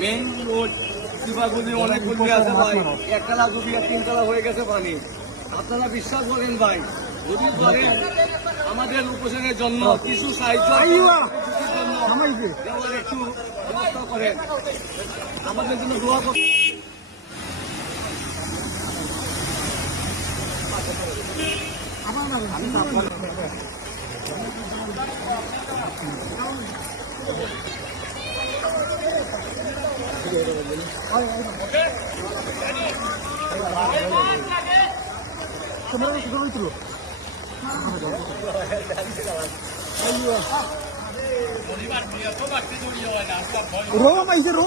Main road শিবাগুলি অনেকগুলি আছে ভাই, একতলা দুটি তিনতলা হয়ে গেছে পানি। আপনারা বিশ্বাস করেন ভাই, যদি ধরেন আমাদের উপসেনের জন্য কিছু সাহায্য একটু ব্যবস্থা করেন, আমাদের জন্য দোয়া করুন। রোম আইছে।